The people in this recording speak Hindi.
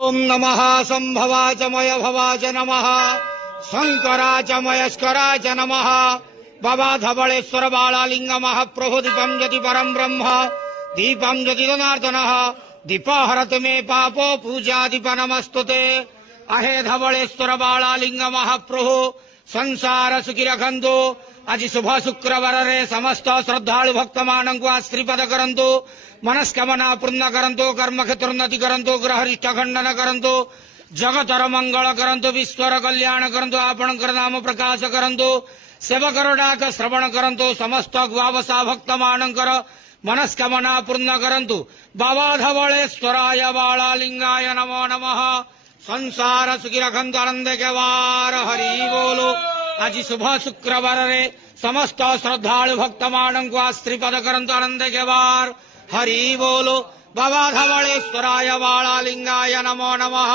ओम नमः संभवाच मय भवाच नमः शंकराच मयस्कराच नमः बाबा धवलेश्वर बालालिंग महाप्रभु दीपम ज्योति परम ब्रह्म दीपम ज्योति जनार्दनः दीपहरत मे पापो पूजा दीप नमस्तुते अहे धवलेश्वर बालालिंग महाप्रभु संसार सुखी रखंतु आज शुभ शुक्रवार रे समस्त श्रद्धालु भक्त मानक आश्रीपद करंतु मनस्कामना पूर्ण करंतु कर्म क्षेत्रोन्नति करंतु ग्रहरिष्ठ खंडन करंतु जगतर मंगल करंतु विश्वर कल्याण करंतु आपणकर नाम प्रकाश करंतु सेवकर डाक श्रवण करंतु समस्त ग्वावसा भक्त मानकर मनस्कामना पूर्ण करंतु बाबा धवलेश्वराय बालालिंगाय नमो नमः संसार सुखी रखंतु आनंद के वार हरि बोलो आज शुभ शुक्रवार रे समस्त श्रद्धालु भक्त मानक आश्रीपद करंतु आनंद के वार हरि बोलो बाबा धवलेश्वराय बालालिंगाय नमो नमः।